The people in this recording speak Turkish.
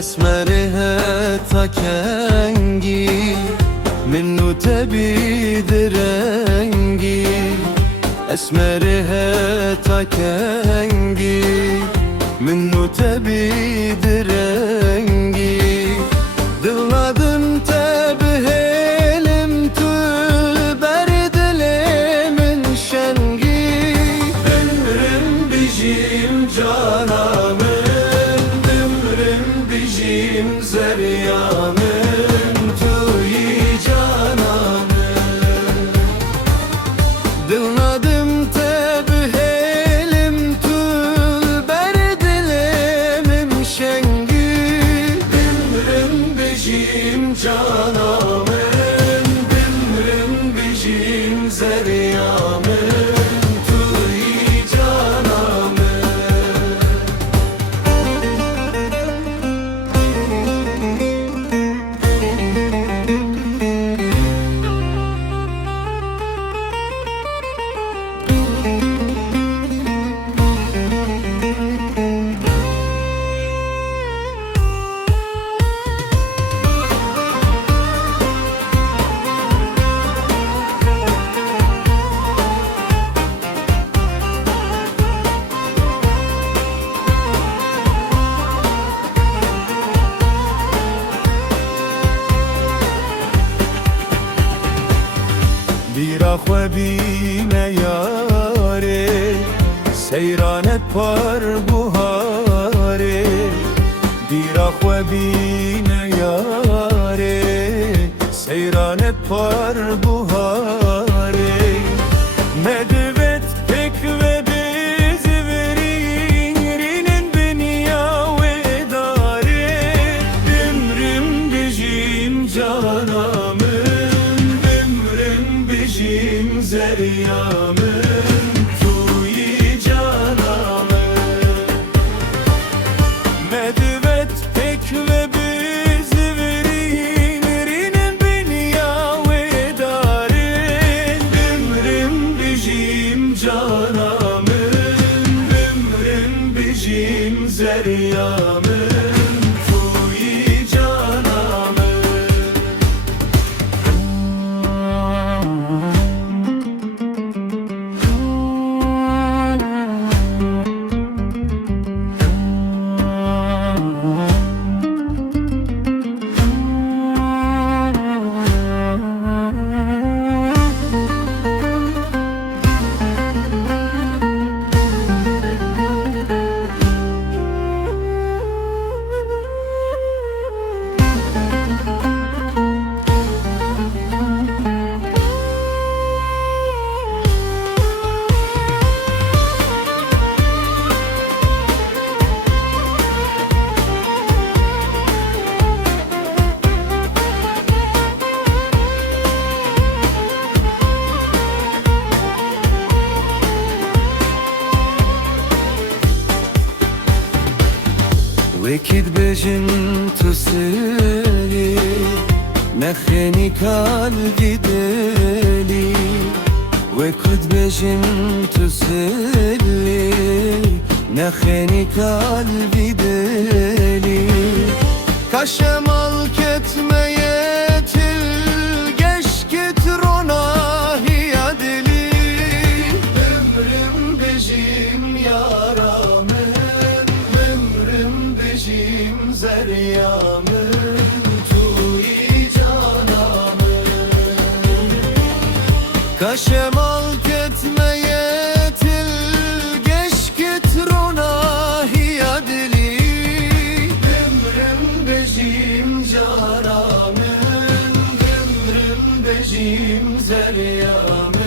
اسمرها تاكنگی منو تبید رنگی اسمرها تاكنگی منو تبید رنگی دلladın tebihelim tül berdilimin şengi Ömrüm bizim canamın ömrüm bizim zeryamın tüyi canamın dılladın tebihelim tül berdilimin şengi Bizim canamın, ömrüm bizim zeryamın, tüyi canamın. Bir ahve bine yare seyran par buhare Bir ahve bine yare seyran par buhare Medvet pek ve bezi verin beniya ve dare Ömrüm bizim canamın bizim zeryamın tüyi canamın Medvet pek ve biz verin beniya ve darin Ömrüm bizim canamın ömrüm bizim zeryamın tüyi canamın Vekid bejim tu seli Nexeni kalbi deli Vekid bejim tu seli Nexeni kalbi deli Kaşemal ketmeye til Geç getir ona hiya deli Ömrüm bejim yaramın Bizim zeryamın tüyi canamın Kaşemal ketmeye til Geç getir ona hiya dili Ömrüm bizim canamın ömrüm bizim zeryamın